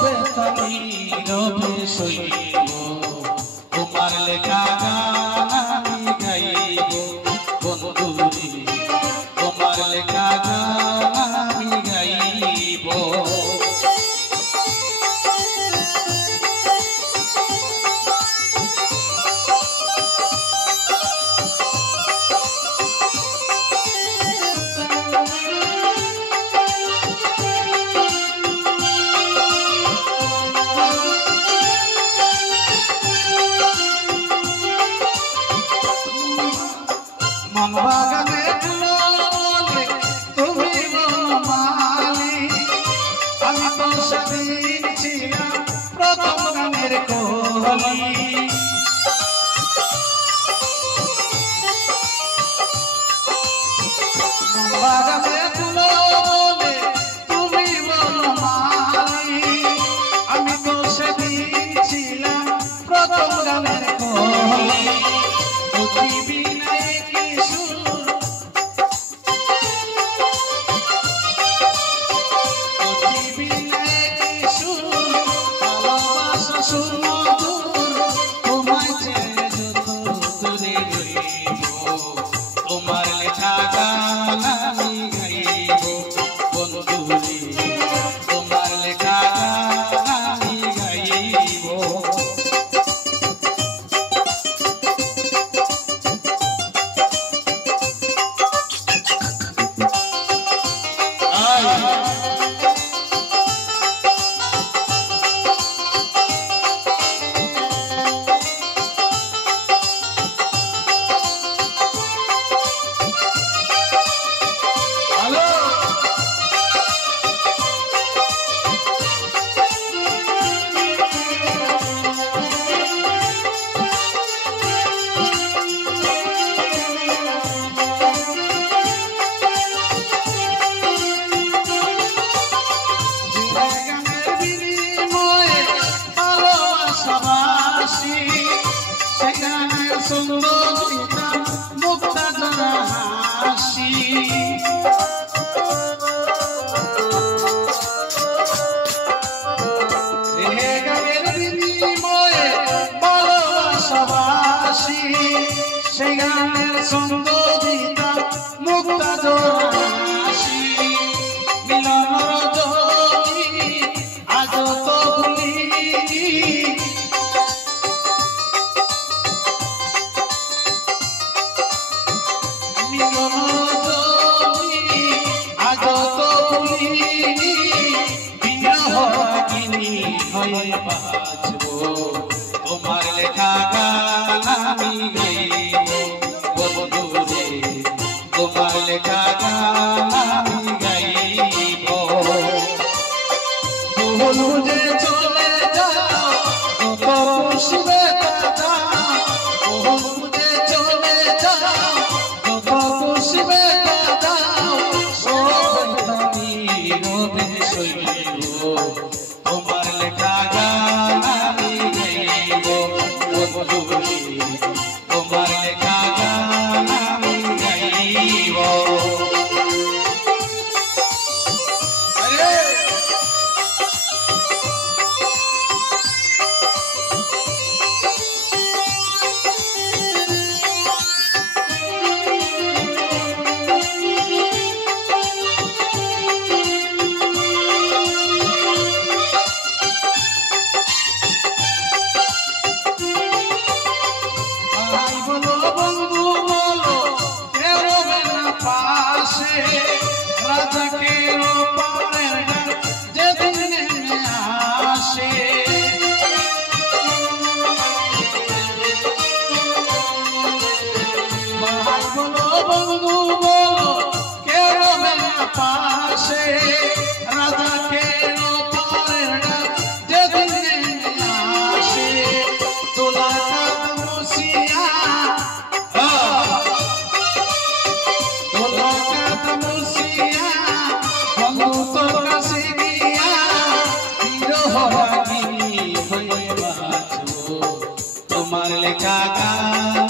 বেতামি রবে সইব তোমার লেখা গান আমি গাইব বন্ধুরে তোমার লেখা গান আমি গাইব মন বাগানে ফুলে তুমি বনমালী আমি তো সেদিন ছিলাম প্রথম গানের কলি মন বাগানে ফুলে তুমি বনমালী আমি তো সেদিন ছিলাম প্রথম গানের কলি তোমার লেখা গান আমি গাইব বন্ধুরে তোমার লেখা গান আমি গাইব সুন্দরিতা মুক্তা জরা হাসি গানের বিনিময়ে ভালোবাসাবাসি সেই গানের সুন্দরিতা মুক্তা জরা হাসি মিলন রজনী আজ তো ভুলি তোমার লেখা গান আমি গাইব বন্ধুরে তোমার লেখা গান আমি গাইব বুঝে চলে যাও কত খুশবে বুঝে চলে যাও কত খুশবে তোমার লেখা গান আমি গাইব বন্ধুরে তোমার লেখা গান আমি গাইব राजा के जदिन आशे भाई बोलो बंधु बोलो के पाशे राजा के जदिन आशे तुला मुसिया তোমার লেখা গান